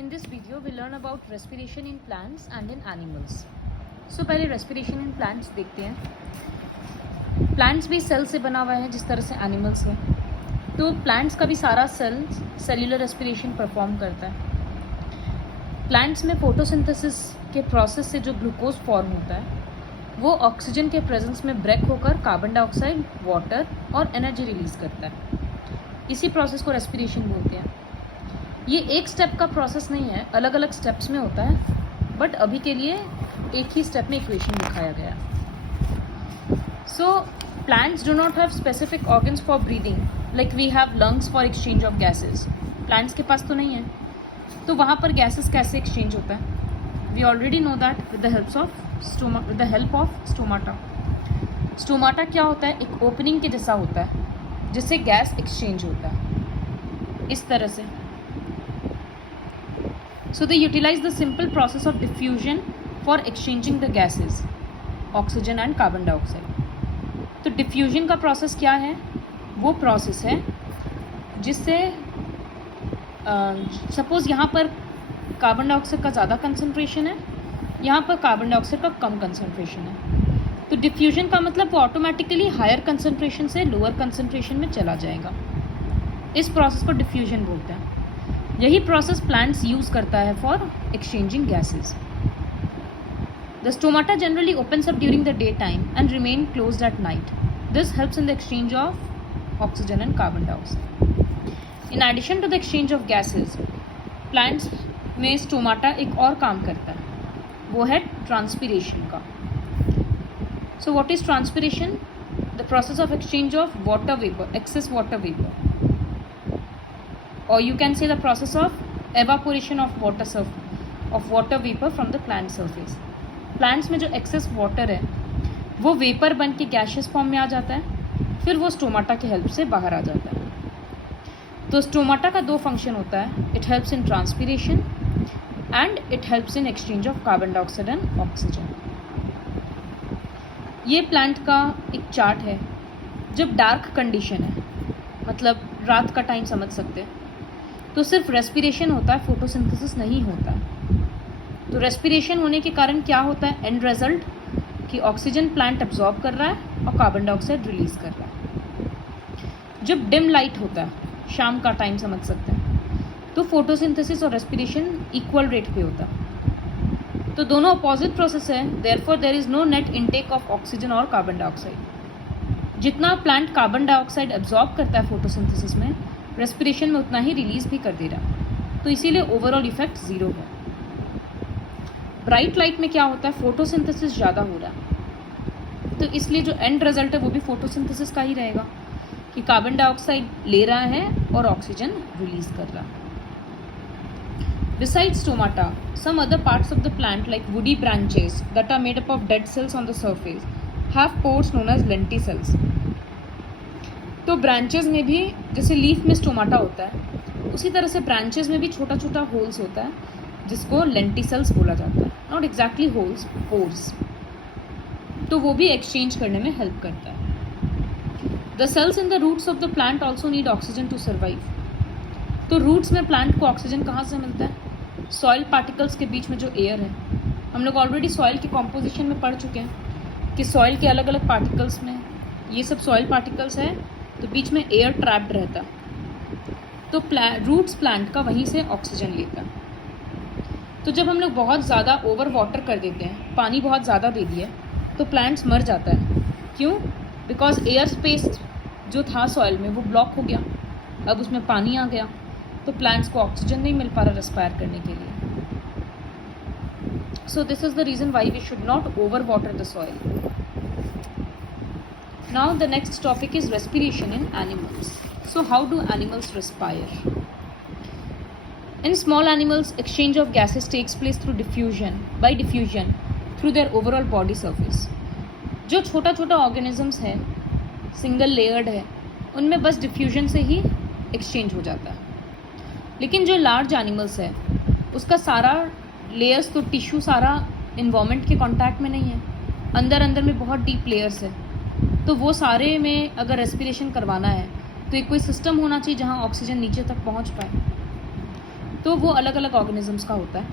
In this video, we learn about respiration in plants and in animals. So पहले respiration in plants देखते हैं. Plants भी cell से बना हुआ है जिस तरह से animals है. तो plants का भी सारा सेल्स सेल्युलर रेस्पिरेशन परफॉर्म करता है. प्लांट्स में फोटोसिंथेसिस के प्रोसेस से जो ग्लूकोज फॉर्म होता है वो ऑक्सीजन के प्रेजेंस में ब्रेक होकर कार्बन डाइऑक्साइड, वाटर और एनर्जी रिलीज करता है. इसी प्रोसेस को रेस्पिरेशन बोलते हैं. ये एक स्टेप का प्रोसेस नहीं है, अलग अलग स्टेप्स में होता है, बट अभी के लिए एक ही स्टेप में इक्वेशन दिखाया गया. So plants do not have specific organs for breathing like we have lungs for exchange of gases. Plants के पास तो नहीं है, तो वहाँ पर गैसेस कैसे एक्सचेंज होता है? We already know that with the help of stomata. Stomata क्या होता है? एक ओपनिंग के जैसा होता है जिससे गैस एक्सचेंज होता है इस तरह से. So they utilize the simple process of diffusion for exchanging the gases, oxygen and carbon dioxide. तो diffusion का process क्या है? वो process है जिससे suppose यहाँ पर कार्बन डाइऑक्साइड का ज़्यादा कंसनट्रेशन है, यहाँ पर कार्बन डाइऑक्साइड का कम कंसनट्रेशन है. तो डिफ्यूजन का मतलब वो ऑटोमेटिकली हायर कंसनट्रेशन से लोअर कंसनट्रेशन में चला जाएगा. इस प्रोसेस को डिफ्यूजन बोलते हैं. यही प्रोसेस प्लांट्स यूज़ करता है for exchanging gases. The stomata generally opens up during the day time and remain closed at night. This helps in the exchange of oxygen and carbon dioxide. In addition to the exchange of gases, plants में stomata एक और काम करता है, वो है transpiration का. So what is transpiration? The process of exchange of water vapour, excess water vapour, or you can say the process of evaporation of water vapor from the plant surface. Plants में जो excess water है वो vapour बन के gaseous form में आ जाता है, फिर वो स्टोमाटा की हेल्प से बाहर आ जाता है. तो स्टोमाटा का दो फंक्शन होता है. It helps in transpiration and it helps in exchange of carbon dioxide and oxygen. ये प्लांट का एक चार्ट है. जब डार्क कंडीशन है, मतलब रात का टाइम समझ सकते हैं, तो सिर्फ रेस्पिरेशन होता है, फोटोसिंथेसिस नहीं होता है. तो रेस्पिरेशन होने के कारण क्या होता है? एंड रिजल्ट कि ऑक्सीजन प्लांट एब्जॉर्ब कर रहा है और कार्बन डाइऑक्साइड रिलीज कर रहा है. जब डिम लाइट होता है, शाम का टाइम समझ सकते हैं, तो फोटोसिंथेसिस और रेस्पिरेशन इक्वल रेट पे होता है. तो दोनों अपोजिट प्रोसेस है. Therefore there is no net intake of oxygen और कार्बन डाइऑक्साइड. जितना प्लांट कार्बन डाइऑक्साइड एब्जॉर्ब करता है फोटोसिंथेसिस में, रेस्पिरेशन में उतना ही रिलीज भी कर दे रहा है. तो इसीलिए ओवरऑल इफेक्ट ज़ीरो है. ब्राइट लाइट में क्या होता है? फोटोसिंथेसिस ज़्यादा हो रहा है, तो इसलिए जो एंड रिजल्ट है वो भी फोटोसिंथेसिस का ही रहेगा कि कार्बन डाइऑक्साइड ले रहा है और ऑक्सीजन रिलीज कर रहा है. Besides stomata, some other parts of the plant like woody branches that are made up of dead cells on the surface have pores known as lenticels. तो ब्रांचेस में भी जैसे लीफ में स्टोमाटा होता है, उसी तरह से ब्रांचेस में भी छोटा छोटा होल्स होता है जिसको लेंटिसल्स बोला जाता है. Not exactly holes, pores. तो वो भी एक्सचेंज करने में हेल्प करता है. The cells in the roots of the plant also need oxygen to survive. तो रूट्स में प्लांट को ऑक्सीजन कहाँ से मिलता है? सॉइल पार्टिकल्स के बीच में जो एयर है, हम लोग ऑलरेडी सॉइल की कॉम्पोजिशन में पढ़ चुके हैं कि सॉइल के अलग अलग पार्टिकल्स में ये सब सॉइल पार्टिकल्स है, तो बीच में एयर ट्रैप्ड रहता. तो रूट्स प्लांट का वहीं से ऑक्सीजन लेता. तो जब हम लोग बहुत ज़्यादा ओवर वाटर कर देते हैं, पानी बहुत ज़्यादा दे दिया, तो प्लांट्स मर जाता है. क्यों? बिकॉज एयर स्पेस जो था सॉइल में वो ब्लॉक हो गया, अब उसमें पानी आ गया, तो प्लांट्स को ऑक्सीजन नहीं मिल पा रहा रेस्पायर करने के लिए. So this is the reason why we should not over water the soil. Now the next topic is respiration in animals. So how do animals respire? In small animals, exchange of gases takes place through diffusion, by diffusion through their overall body surface. जो छोटा छोटा organisms है, single layered है, उनमें बस diffusion से ही exchange हो जाता है. लेकिन जो लार्ज एनिमल्स है उसका सारा लेयर्स, तो टिश्यू सारा इन्वायरमेंट के कांटेक्ट में नहीं है, अंदर अंदर में बहुत डीप लेयर्स है. तो वो सारे में अगर रेस्पिरेशन करवाना है तो एक कोई सिस्टम होना चाहिए जहाँ ऑक्सीजन नीचे तक पहुँच पाए. तो वो अलग अलग ऑर्गेनिजम्स का होता है।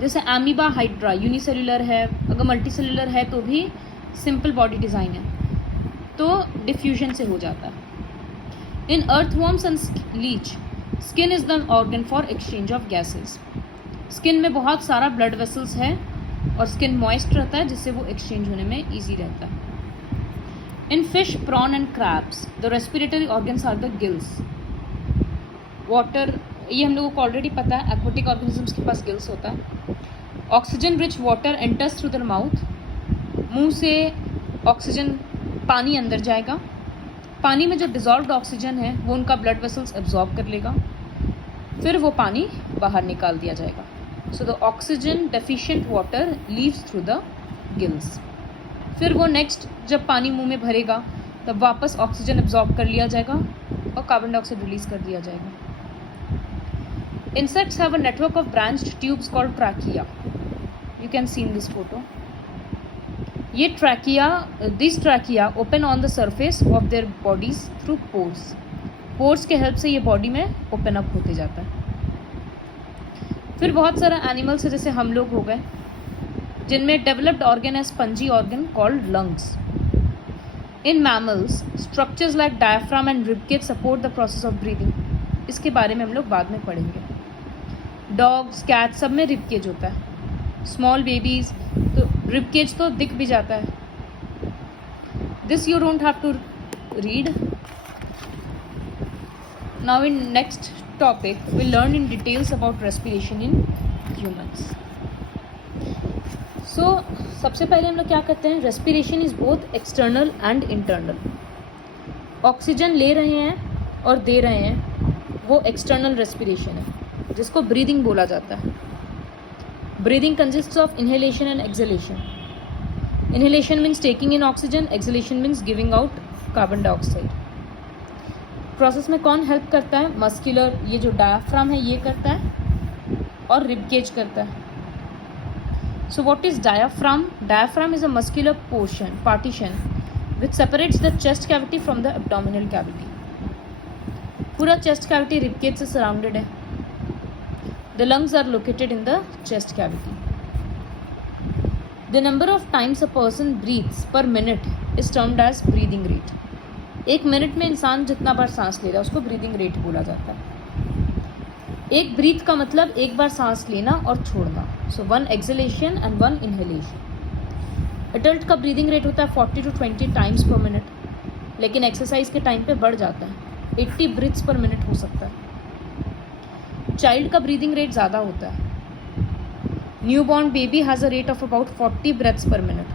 जैसे एमीबा हाइड्रा यूनिसेलुलर है, अगर मल्टीसेलुलर है तो भी सिंपल बॉडी डिज़ाइन है, तो डिफ्यूजन से हो जाता है। In earthworms and leech, skin is the organ for exchange of gases. Skin में बहुत सारा ब्लड वेसल्स है और स्किन मॉइस्ट रहता है, जिससे वो एक्सचेंज होने में ईजी रहता है। In fish, prawn and crabs, the respiratory organs are the gills. Water, ये हम लोगों को ऑलरेडी पता है, एक्वाटिक ऑर्गेनिजम्स के पास गिल्स होता है। Oxygen rich water enters through the mouth, मुंह से ऑक्सीजन, पानी अंदर जाएगा, पानी में जो डिजॉल्व्ड ऑक्सीजन है वो उनका ब्लड वेसल्स एब्जॉर्ब कर लेगा, फिर वो पानी बाहर निकाल दिया जाएगा। So the oxygen deficient water leaves through the gills. फिर वो नेक्स्ट जब पानी मुंह में भरेगा तब वापस ऑक्सीजन एब्जॉर्ब कर लिया जाएगा और कार्बन डाइऑक्साइड रिलीज कर दिया जाएगा। Insects have a network of branched tubes called trachea. You can see in this photo. ये these trachea open on the surface of their bodies through pores. Pores के help से ये body में open up होते जाता है। फिर बहुत सारा एनिमल्स है, जैसे हम लोग हो गए, जिनमें डेवलप्ड ऑर्गन है spongy organ called lungs. In mammals, structures like diaphragm and ribcage support the process of breathing. इसके बारे में हम लोग बाद में पढ़ेंगे। डॉग्स, कैट, सब में रिबकेज होता है। स्मॉल बेबीज तो रिबकेज तो दिख भी जाता है। This you don't have to read. Now in next topic we learn in details about respiration in humans. So सबसे पहले हम लोग क्या करते हैं, respiration is both external and internal. Oxygen ले रहे हैं और दे रहे हैं, वो एक्सटर्नल रेस्पिरेशन है, जिसको ब्रीदिंग बोला जाता है। Breathing consists of inhalation and exhalation. Inhalation means taking in oxygen, exhalation means giving out carbon dioxide. Process में कौन हेल्प करता है, मस्कुलर, ये जो डायफ्राम है ये करता है और रिबकेज करता है। सो what is diaphragm? Diaphragm is a muscular partition which separates the chest cavity from the abdominal cavity. पूरा चेस्ट कैविटी रिबकेज से सराउंडेड है। The lungs are located in the chest cavity. The number of times a person breathes per minute is termed as breathing rate. एक minute में इंसान जितना बार सांस ले रहा है उसको ब्रीदिंग रेट बोला जाता है। एक ब्रीथ का मतलब एक बार सांस लेना और छोड़ना। सो 1 एक्सहेलेशन एंड 1 इनहेलेशन। एडल्ट का ब्रीदिंग रेट होता है 40 to 20 टाइम्स पर मिनट, लेकिन एक्सरसाइज के टाइम पे बढ़ जाता है, 80 ब्रीथ्स पर मिनट हो सकता है। चाइल्ड का ब्रीदिंग रेट ज़्यादा होता है। Newborn baby has a rate of about 40 breaths पर minute.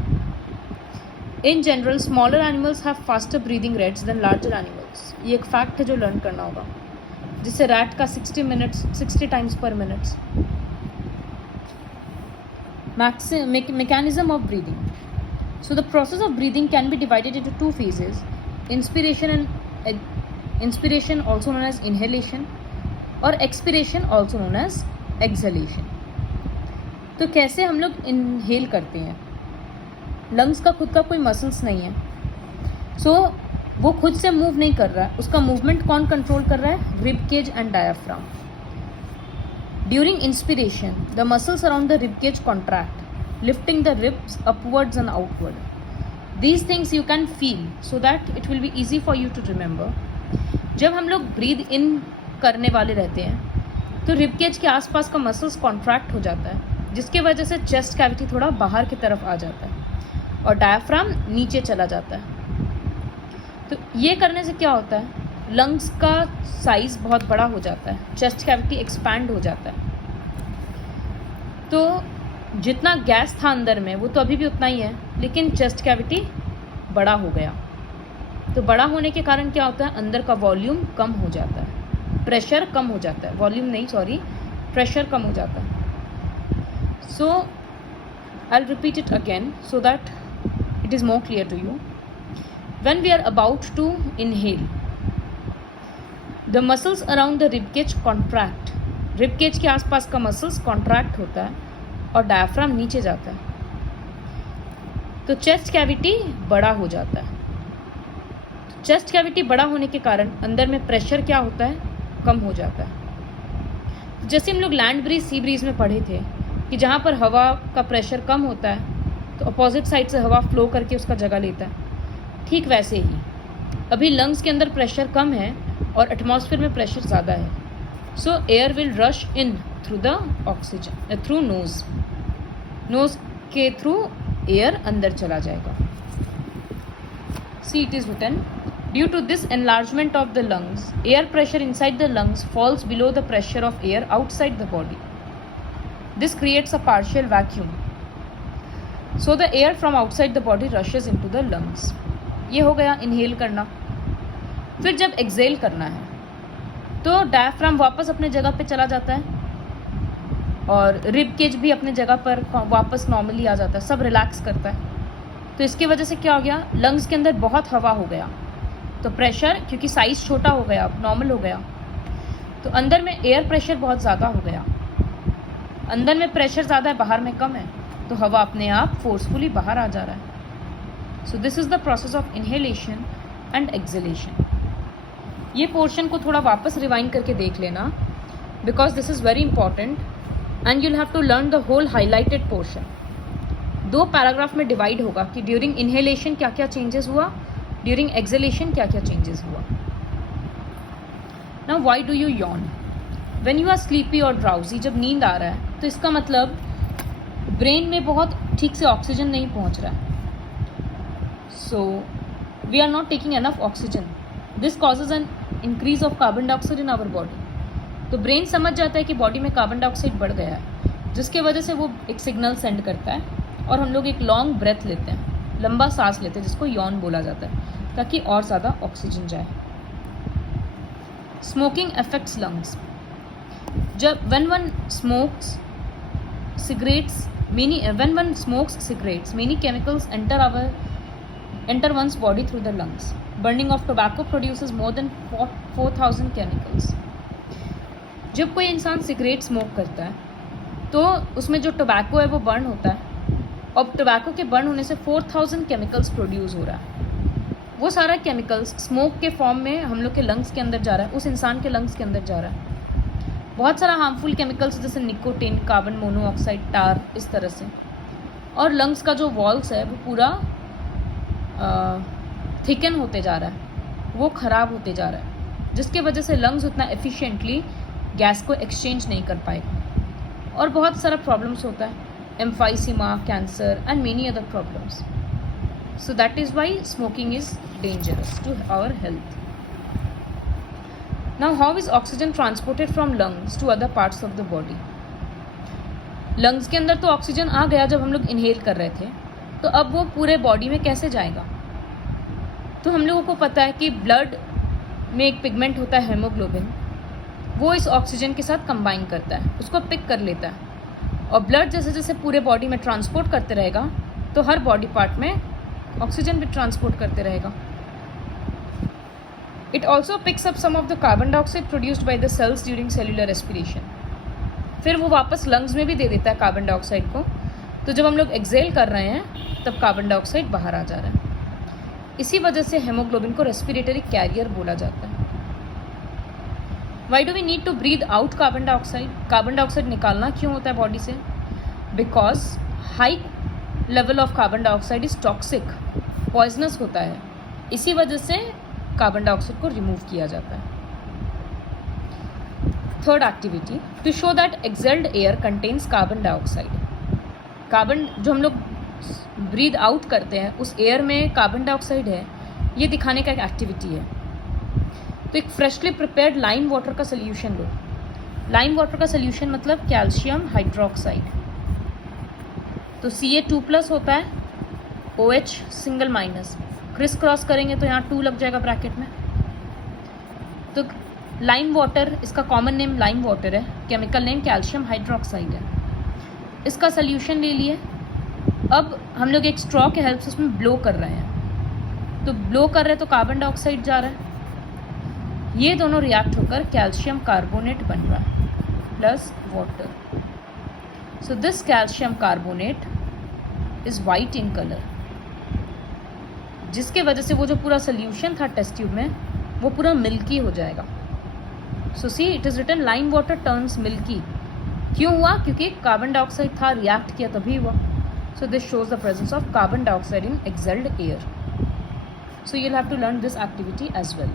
In general smaller animals have faster breathing rates then larger animals. ये एक फैक्ट है जो लर्न करना होगा, जिससे रैट का 60 टाइम्स पर minute. mechanism of breathing. So the process of breathing can be divided into 2 phases: inspiration also known as inhalation और expiration also known as exhalation. तो कैसे हम लोग इनहेल करते हैं? लंग्स का खुद का कोई मसल्स नहीं है, सो वो खुद से मूव नहीं कर रहा है, उसका मूवमेंट कौन कंट्रोल कर रहा है? Ribcage and diaphragm. During inspiration the muscles around the ribcage contract, lifting the ribs upwards and outward. These things you can feel so that it will be easy for you to remember. जब हम लोग breathe in करने वाले रहते हैं तो ribcage के आसपास का मसल्स कॉन्ट्रैक्ट हो जाता है, जिसके वजह से चेस्ट कैविटी थोड़ा बाहर की तरफ आ जाता है और डायफ्राम नीचे चला जाता है। तो ये करने से क्या होता है, लंग्स का साइज बहुत बड़ा हो जाता है, चेस्ट कैविटी एक्सपैंड हो जाता है। तो जितना गैस था अंदर में वो तो अभी भी उतना ही है, लेकिन चेस्ट कैविटी बड़ा हो गया। तो बड़ा होने के कारण क्या होता है, अंदर का वॉल्यूम कम हो जाता है, प्रेशर कम हो जाता है, वॉल्यूम नहीं सॉरी, प्रेशर कम हो जाता है। So I will repeat it again so that it is more clear to you. When we are about to inhale, the muscles around the ribcage contract. Ribcage के आसपास का मसल्स कॉन्ट्रैक्ट होता है और diaphragm नीचे जाता है, तो चेस्ट कैविटी बड़ा हो जाता है। चेस्ट कैविटी बड़ा होने के कारण अंदर में प्रेशर क्या होता है, कम हो जाता है। जैसे हम लोग लैंड ब्रीज सी ब्रीज में पढ़े थे कि जहाँ पर हवा का प्रेशर कम होता है तो अपोजिट साइड से हवा फ्लो करके उसका जगह लेता है, ठीक वैसे ही अभी लंग्स के अंदर प्रेशर कम है और एटमॉस्फेयर में प्रेशर ज़्यादा है, so air will rush in through the oxygen, through nose के थ्रू एयर अंदर चला जाएगा. See it is written, due to this enlargement of the lungs, air pressure inside the lungs falls below the pressure of air outside the body. This creates a partial vacuum, so the air from outside the body rushes into the lungs. ये हो गया inhale करना. फिर जब Excel करना है तो diaphragm वापस अपने जगह पे चला जाता है और रिब केज भी अपने जगह पर वापस नॉर्मली आ जाता है, सब रिलैक्स करता है. तो इसकी वजह से क्या हो गया, लंग्स के अंदर बहुत हवा हो गया तो प्रेशर, क्योंकि साइज छोटा हो गया, नॉर्मल हो गया, तो अंदर में एयर प्रेशर बहुत ज़्यादा हो गया. अंदर में प्रेशर ज़्यादा है, बाहर में कम है, तो हवा अपने आप फोर्सफुली बाहर आ जा रहा है. So this is the process of inhalation and exhalation. ये पोर्शन को थोड़ा वापस रिवाइंड करके देख लेना, because this is very important and you'll have to learn the whole highlighted portion. 2 paragraph में डिवाइड होगा कि ड्यूरिंग इनहेलेशन क्या क्या चेंजेस हुआ, ड्यूरिंग एक्सहेलेशन क्या क्या चेंजेस हुआ. Now why do you yawn when you are sleepy और ड्राउजी. जब नींद आ रहा है तो इसका मतलब ब्रेन में बहुत ठीक से ऑक्सीजन नहीं पहुंच रहा है, so we are not taking enough oxygen. This causes an increase of carbon dioxide in our body. तो ब्रेन समझ जाता है कि बॉडी में कार्बन डाइऑक्साइड बढ़ गया है, जिसके वजह से वो एक सिग्नल सेंड करता है और हम लोग एक लॉन्ग ब्रेथ लेते हैं, लंबा सांस लेते हैं, जिसको यॉन बोला जाता है, ताकि और ज़्यादा ऑक्सीजन जाए. Smoking affects lungs. जब when one smokes cigarettes, many chemicals enter one's body through the lungs. Burning of tobacco produces more than 4,000 chemicals. जब कोई इंसान सिगरेट स्मोक करता है तो उसमें जो टोबैको है वो बर्न होता है और टोबैको के बर्न होने से 4,000 केमिकल्स प्रोड्यूस हो रहा है. वो सारा केमिकल्स स्मोक के फॉर्म में हम लोग के लंग्स के अंदर जा रहा है, उस इंसान के लंग्स के अंदर जा रहा है. बहुत सारा हार्मफुल केमिकल्स जैसे निकोटिन, कार्बन मोनोऑक्साइड, टार, इस तरह से. और लंग्स का जो वॉल्स है वो पूरा थिकन होते जा रहा है, वो ख़राब होते जा रहा है, जिसके वजह से लंग्स उतना एफिशिएंटली गैस को एक्सचेंज नहीं कर पाएगा और बहुत सारा प्रॉब्लम्स होता है, emphysema, cancer and many other problems. So that is why smoking is dangerous to our health. Now, how is oxygen transported from lungs to other parts of the body? Lungs के अंदर तो oxygen आ गया जब हम लोग inhale कर रहे थे, तो अब वो पूरे बॉडी में कैसे जाएगा. तो हम लोगों को पता है कि ब्लड में एक पिगमेंट होता है हेमोग्लोबिन, वो इस ऑक्सीजन के साथ कंबाइन करता है, उसको पिक कर लेता है और ब्लड जैसे जैसे पूरे बॉडी में ट्रांसपोर्ट करते रहेगा तो हर बॉडी पार्ट में ऑक्सीजन भी ट्रांसपोर्ट करते रहेगा. It also picks up some of the carbon dioxide produced by the cells during cellular respiration. फिर वो वापस लंग्स में भी दे देता है कार्बन डाइऑक्साइड को. तो जब हम लोग एक्सेल कर रहे हैं तब कार्बन डाइऑक्साइड बाहर आ जा रहा है. इसी वजह से हेमोग्लोबिन को रेस्पिरेटरी कैरियर बोला जाता है. Why do we need to breathe out carbon dioxide. Carbon dioxide निकालना क्यों होता है बॉडी से. Because high level of carbon dioxide is toxic, poisonous होता है, इसी वजह से कार्बन डाइऑक्साइड को रिमूव किया जाता है. Third activity, to show that exhaled air contains carbon dioxide. Carbon जो हम लोग ब्रीद आउट करते हैं उस एयर में कार्बन डाइऑक्साइड है, ये दिखाने का एक एक्टिविटी है. तो एक फ्रेशली प्रिपेयर्ड लाइम वाटर का सोल्यूशन लो. लाइम वाटर का सोल्यूशन मतलब कैल्शियम हाइड्रोक्साइड. तो Ca2+ होता है, OH single minus, criss cross करेंगे तो यहाँ 2 लग जाएगा ब्रैकेट में. तो लाइम वाटर, इसका कॉमन नेम लाइम वाटर है, केमिकल नेम कैल्शियम हाइड्रोक्साइड है. इसका सोल्यूशन ले लिए. अब हम लोग एक स्ट्रॉ के हेल्प से उसमें ब्लो कर रहे हैं. तो ब्लो कर रहे हैं तो कार्बन डाइऑक्साइड जा रहा है, ये दोनों रिएक्ट होकर कैल्शियम कार्बोनेट बन रहा है plus water. So this calcium carbonate is white in colour, जिसके वजह से वो जो पूरा सोल्यूशन था टेस्ट ट्यूब में वो पूरा मिल्की हो जाएगा. So see it is written lime water turns milky. क्यों हुआ? क्योंकि कार्बन डाइऑक्साइड था, रिएक्ट किया तभी हुआ. So this shows the presence of carbon dioxide in exhaled air. So you'll have to learn this activity as well.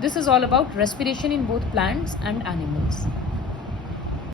This is all about respiration in both plants and animals.